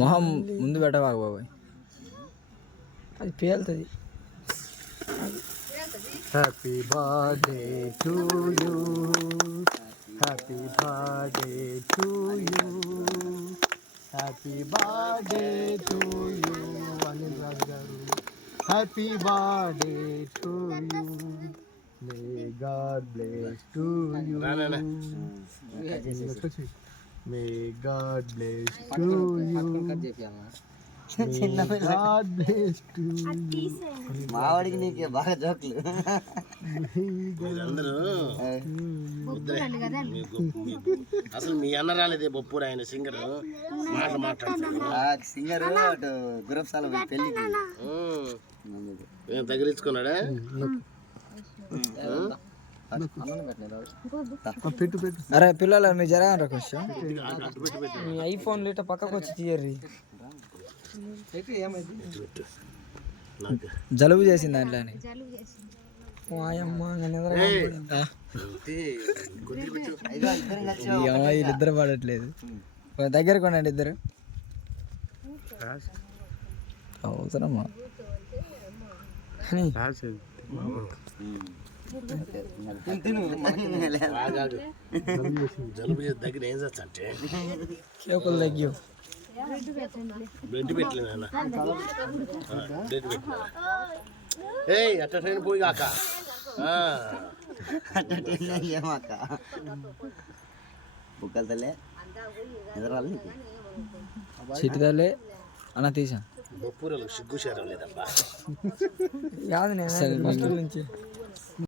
మొహం ముందు పెట్టబాకు బాబాయ్, అది పేలుతుంది. Happy birthday to you, happy birthday to you, happy birthday to you Anil Raju garu. Happy birthday to you, may God bless to you, may God bless to you, మావాడికి నీకే బాగా జోక్లు. అసలు మీ అన్న రాలేదే బొప్పూరు, ఆయన సింగర్ మాట్లాడుతున్నాడు. సింగర్ అటు గురప్సాల పెళ్ళికి తగిలించుకున్నాడా? పెట్టు పెట్టు. అరే పిల్లలు మీరు జరగరా కొంచెం, మీ ఐఫోన్ లీట పక్కకు వచ్చి తీయర్రి. జలుబు చేసింది దాంట్లో వీళ్ళిద్దరు పడట్లేదు. దగ్గర కొనండి ఇద్దరు, అవసరమా జలుబు దగ్గర ఏం చేస్తా అంటే కేకులు తగ్గి బ్రెడ్ పెట్టలేదు. బ్రెడ్ పెట్టిన అట్ట ట్రైన్ పోయి కాక ఏమాక బుక్కలు తల్లే ఎదరాలి నీకు చిట్టి తల్లే అన్న తీసా. బొప్పూరలు సిగ్గు చేరం లేదబ్బా. కాదు నేను